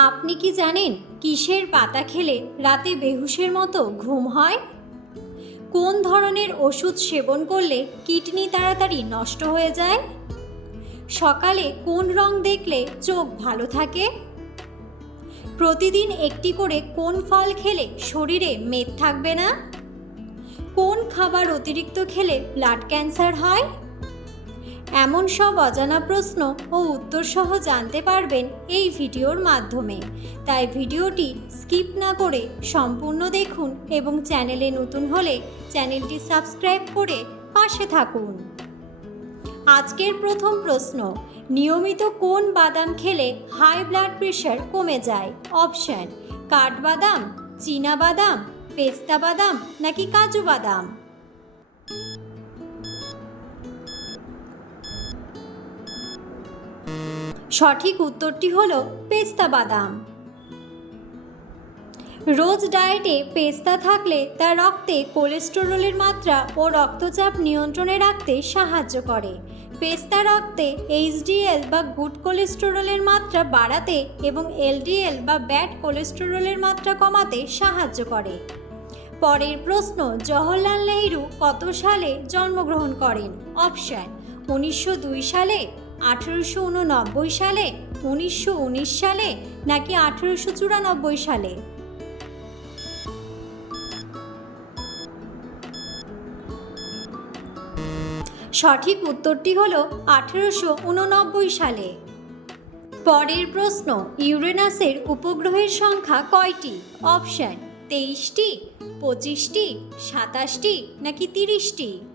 আপনি কি জানেন কিসের পাতা খেলে রাতে বেহুশের মতো ঘুম হয়? কোন ধরনের ওষুধ সেবন করলে কিডনি তাড়াতাড়ি নষ্ট হয়ে যায়? সকালে কোন রং দেখলে চোখ ভালো থাকে? প্রতিদিন একটি করে কোন ফল খেলে শরীরে মেদ থাকবে না? কোন খাবার অতিরিক্ত খেলে ব্লাড ক্যান্সার হয়? এমন সব অজানা প্রশ্ন ও উত্তর সহ জানতে পারবেন এই ভিডিওর মাধ্যমে। তাই ভিডিওটি স্কিপ না করে সম্পূর্ণ দেখুন এবং চ্যানেলে নতুন হলে চ্যানেলটি সাবস্ক্রাইব করে পাশে থাকুন। আজকের প্রথম প্রশ্ন, নিয়মিত কোন বাদাম খেলে হাই ব্লাড প্রেশার কমে যায়? অপশন, কাঠবাদাম, চীনা বাদাম, পেস্তা বাদাম নাকি কাজু বাদাম? সঠিক উত্তরটি হলো পেস্তা বাদাম। রোজ ডায়েটে পেস্তা থাকলে তা রক্তে কোলেস্টেরলের মাত্রা ও রক্তচাপ নিয়ন্ত্রণে রাখতে সাহায্য করে। পেস্তা রক্তে এইচডিএল বা গুড কোলেস্টেরলের মাত্রা বাড়াতে এবং এলডিএল বা ব্যাড কোলেস্টেরলের মাত্রা কমাতে সাহায্য করে। পরের প্রশ্ন, জওহরলাল নেহরু কত সালে জন্মগ্রহণ করেন? অপশান, উনিশশো দুই সালে। আঠেরোশো উননব্বই সালে, উনিশশো উনিশ সালে, নাকি আঠেরোশো চুরানব্বই সালে? সঠিক উত্তরটি হল আঠেরোশো উননব্বই সালে। পরের প্রশ্ন, ইউরেনাসের উপগ্রহের সংখ্যা কয়টি? অপশন, তেইশটি, পঁচিশটি, সাতাশটি, নাকি তিরিশটি?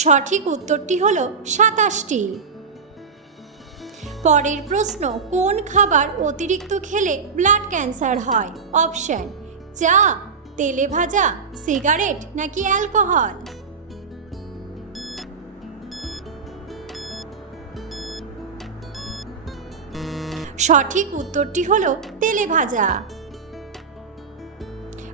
সঠিক উত্তরটি হল সাতাশটি। পরের প্রশ্ন, কোন খাবার অতিরিক্ত খেলে ব্লাড ক্যান্সার হয়? অপশন, চা, তেলে ভাজা, সিগারেট নাকি অ্যালকোহল? সঠিক উত্তরটি হলো তেলে ভাজা।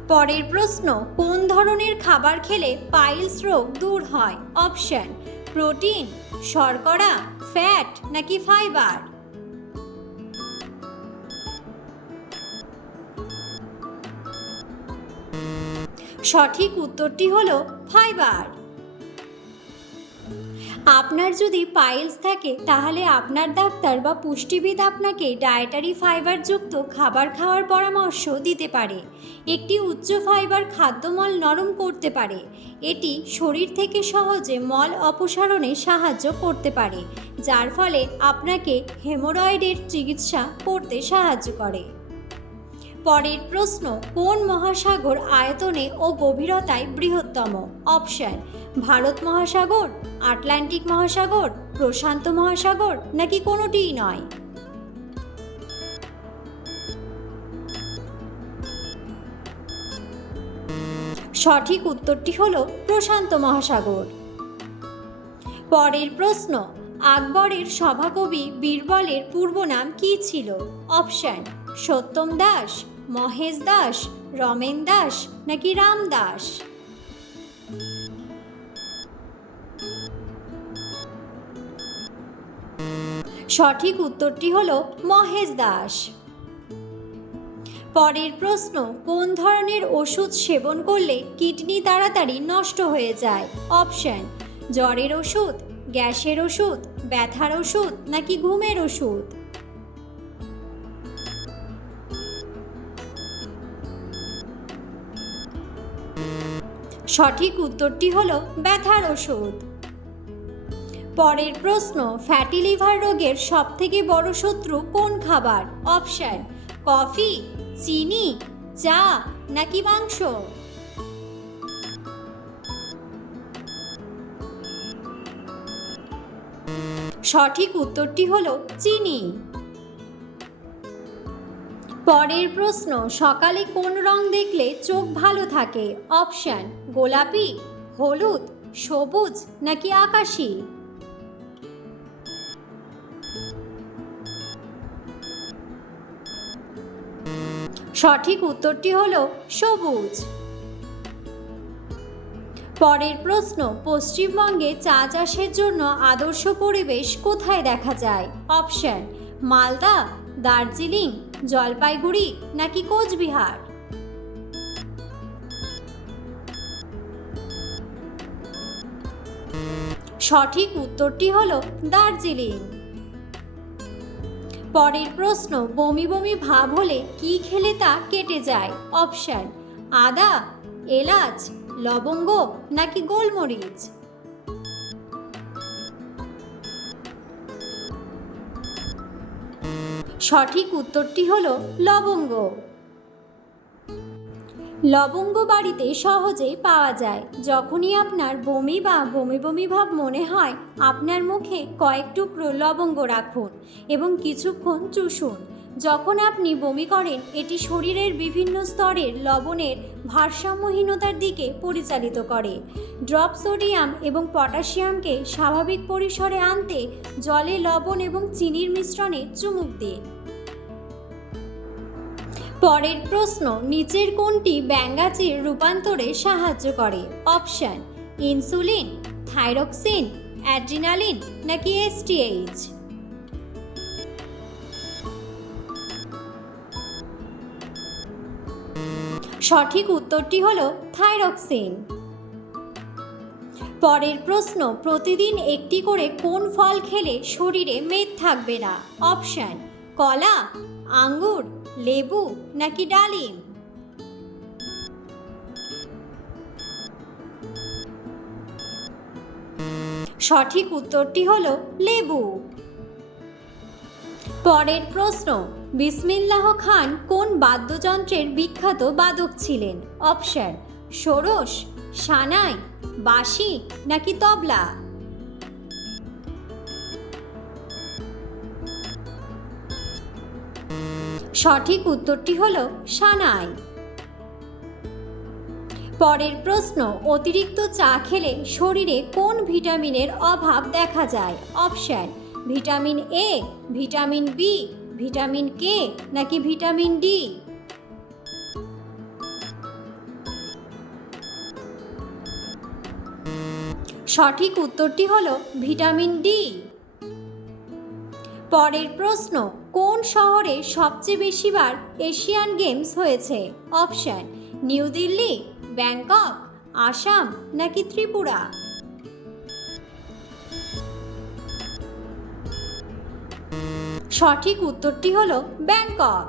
পরের প্রশ্ন, কোন ধরনের খাবার খেলে পাইলস রোগ দূর হয়? অপশন, প্রোটিন, শর্করা, ফ্যাট নাকি ফাইবার? সঠিক উত্তরটি হলো ফাইবার। আপনার যদি পাইলস থাকে, তাহলে আপনার ডাক্তার বা পুষ্টিবিদ আপনাকে ডায়েটারি ফাইবারযুক্ত খাবার খাওয়ার পরামর্শ দিতে পারে। একটি উচ্চ ফাইবার খাদ্যমল নরম করতে পারে। এটি শরীর থেকে সহজে মল অপসারণে সাহায্য করতে পারে, যার ফলে আপনাকে হেমোরয়েডের চিকিৎসা করতে সাহায্য করে। পরের প্রশ্ন, কোন মহাসাগর আয়তনে ও গভীরতায় বৃহত্তম? অপশন, ভারত মহাসাগর, আটলান্টিক মহাসাগর, প্রশান্ত মহাসাগর, নাকি কোনোটিই নয়? সঠিক উত্তরটি হল প্রশান্ত মহাসাগর। পরের প্রশ্ন, আকবরের সভাকবি বীরবলের পূর্ব নাম কী ছিল? অপশন, সত্যম দাস মহেশ দাস, রমেন দাস নাকি রাম দাস? সঠিক উত্তরটি হল মহেশ দাস। পরের প্রশ্ন, কোন ধরনের ওষুধ সেবন করলে কিডনি তাড়াতাড়ি নষ্ট হয়ে যায়? অপশন, জ্বরের ওষুধ, গ্যাসের ওষুধ, ব্যথার ওষুধ নাকি ঘুমের ওষুধ? সঠিক উত্তরটি হল ব্যথার ওষুধ। পরের প্রশ্ন ফ্যাটি লিভার রোগের সবথেকে বড় শত্রু কোন খাবার? অপশন কফি চিনি, চা, নাকি মাংস? সঠিক উত্তরটি হল চিনি। পরের প্রশ্ন, সকালে কোন রং দেখলে চোখ ভালো থাকে? অপশন, গোলাপি, হলুদ, সবুজ নাকি আকাশি? সঠিক উত্তরটি হল সবুজ। পরের প্রশ্ন, পশ্চিমবঙ্গে চা চাষের জন্য আদর্শ পরিবেশ কোথায় দেখা যায়? অপশন, মালদা, দার্জিলিং জলপাইগুড়ি নাকি কোচবিহার? সঠিক উত্তরটি হল দার্জিলিং। পরের প্রশ্ন, বমি বমি ভাব হলে কি খেলে তা কেটে যায়? অপশন, আদা, এলাচ, লবঙ্গ নাকি গোলমরিচ? সঠিক উত্তরটি হল লবঙ্গ। লবঙ্গ বাড়িতে সহজেই পাওয়া যায়। যখনই আপনার বমি বা বমি বমি ভাব মনে হয়, আপনার মুখে কয়েক টুকরো লবঙ্গ রাখুন এবং কিছুক্ষণ চুষুন। যখন আপনি বমি করেন, এটি শরীরের বিভিন্ন স্তরের লবণের ভারসাম্যহীনতার দিকে পরিচালিত করে। ড্রপ সোডিয়াম এবং পটাশিয়ামকে স্বাভাবিক পরিসরে আনতে জলে লবণ এবং চিনির মিশ্রণে চুমুক দিন। পরের প্রশ্ন, নিচের কোনটি ব্যাঙ্গাচির রূপান্তরে সাহায্য করে? অপশান, ইনসুলিন, থাইরক্সিন, অ্যাড্রিনালিন নাকি এসটিএইচ সঠিক উত্তরটি হল থাইরক্সিন। পরের প্রশ্ন, প্রতিদিন একটি করে কোন ফল খেলে শরীরে মেদ থাকবে না? অপশন, কলা, আঙ্গুর, লেবু নাকি ডালিম? সঠিক উত্তরটি হলো লেবু। পরের প্রশ্ন বিসমিল্লাহ খান কোন বাদ্যযন্ত্রের বিখ্যাত বাদক ছিলেন? অপশন, ষোড়শ, সানাই, বাঁশি নাকি তবলা? সঠিক উত্তরটি হল সানাই। পরের প্রশ্ন, অতিরিক্ত চা খেলে শরীরে কোন ভিটামিনের অভাব দেখা যায়? Option, vitamin A, vitamin B vitamin K নাকি ভিটামিন ডি? সঠিক উত্তরটি হলো ভিটামিন ডি। পরের প্রশ্ন, কোন শহরে সবচেয়ে বেশিবার এশিয়ান গেমস হয়েছে? অপশন, নিউ দিল্লি, ব্যাংকক, আসাম নাকি ত্রিপুরা? সঠিক উত্তরটি হল ব্যাংকক।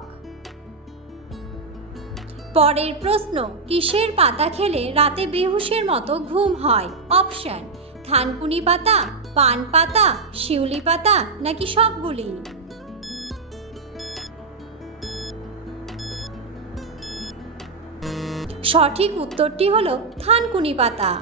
পরের প্রশ্ন, কিসের পাতা খেলে রাতে বেহুশের মতো ঘুম হয়? অপশন, থানকুনি পাতা, পান পাতা, শিউলি পাতা নাকি সবগুলি? সঠিক উত্তরটি হলো থানকুনি পাতা।